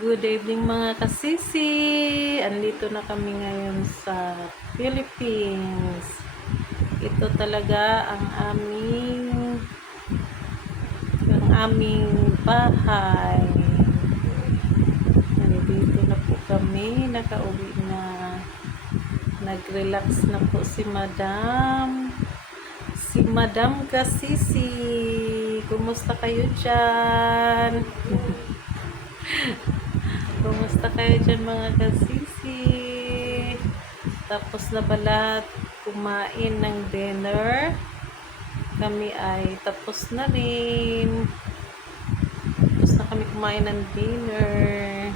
Good evening mga kasisi! Andito na kami ngayon sa Philippines. Ito talaga ang aming bahay. Nandito na po kami, nakauwi na. Nag-relax na po si Madam. Si Madam Kasisi. Kumusta kayo dyan? Kumusta kayo dyan mga kasisi? Tapos na ba lahat kumain ng dinner? Kami ay tapos na rin. Tapos na kami kumain ng dinner.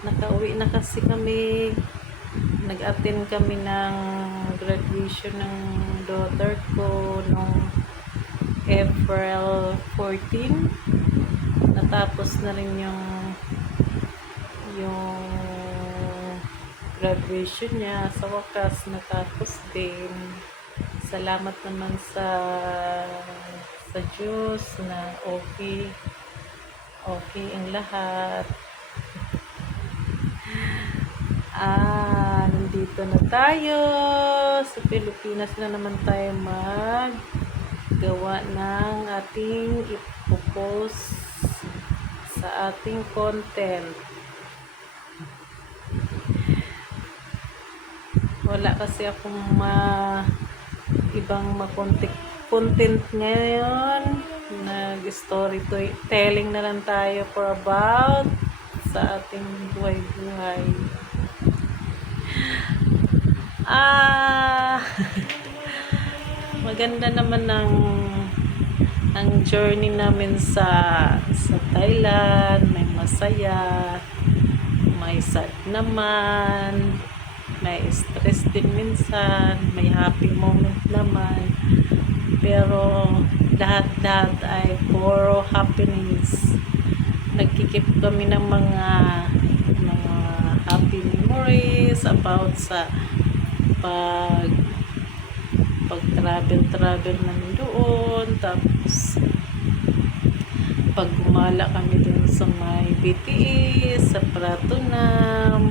Nakauwi na kasi kami. Nag-attend kami ng graduation ng daughter ko noong April 14. Natapos na rin yung graduation niya. Sa wakas natapos din. Salamat naman sa Diyos na okay ang lahat. Nandito na tayo sa Pilipinas na naman tayo maggawa ng ating ipopost sa ating content. Wala kasi akong ibang content ngayon. Nag-storytelling na lang tayo for about sa ating buhay-buhay. Maganda naman ang journey namin sa Thailand. May masaya, may sad naman, may stress din minsan, may happy moment naman, pero lahat ay puro happiness. Nagkikip kami ng mga happy memories about sa pag-travel namin doon. Tapos pag gumala kami dun sa may BTS, sa Pratunam,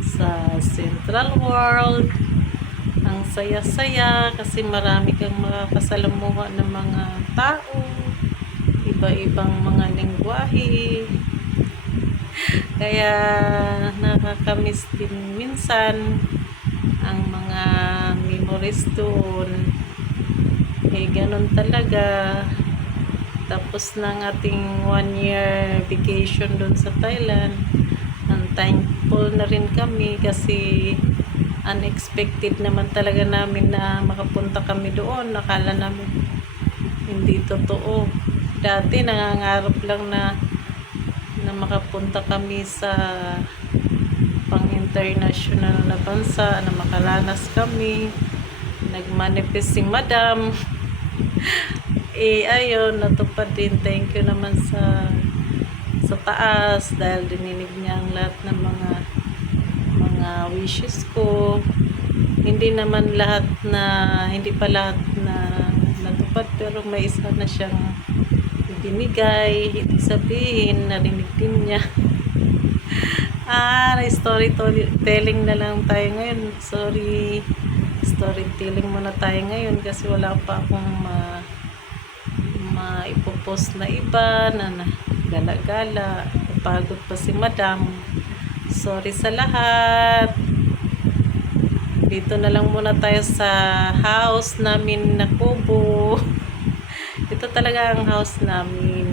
sa Central World, ang saya-saya kasi marami kang makakasalamuha ng mga tao, iba-ibang mga lengguwahe, kaya nakakamiss din minsan ang mga memories doon. Ganun talaga. Tapos ng ating 1-year vacation doon sa Thailand, ang thankful na rin kami kasi unexpected naman talaga namin na makapunta kami doon. Nakala namin hindi totoo. Dati nangangarap lang na makapunta kami sa pang-international na bansa, na makaranas kami. Nag-manifest si Madam. Ayun, natupad din. Thank you naman sa taas dahil dininig niya ang lahat ng mga wishes ko. Hindi pa lahat na natupad, pero may isa na siyang binigay. Ibig sabihin, narinig din niya. Storytelling na lang tayo ngayon. Storytelling muna tayo ngayon kasi wala pa akong ipopost na iba na gala-gala. Napagod pa si Madam. Sorry sa lahat. Dito na lang muna tayo sa house namin na kubo. Ito talaga ang house namin.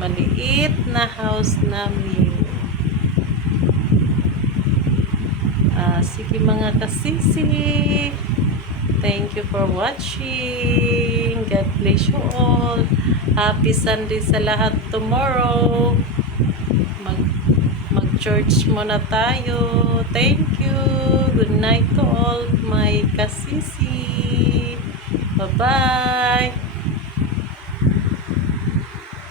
Maliit na house namin. Sige mga kasisi. Thank you for watching. God bless you all. Happy Sunday sa lahat tomorrow. Mag-church muna tayo. Thank you. Good night to all my kasisi. Bye-bye.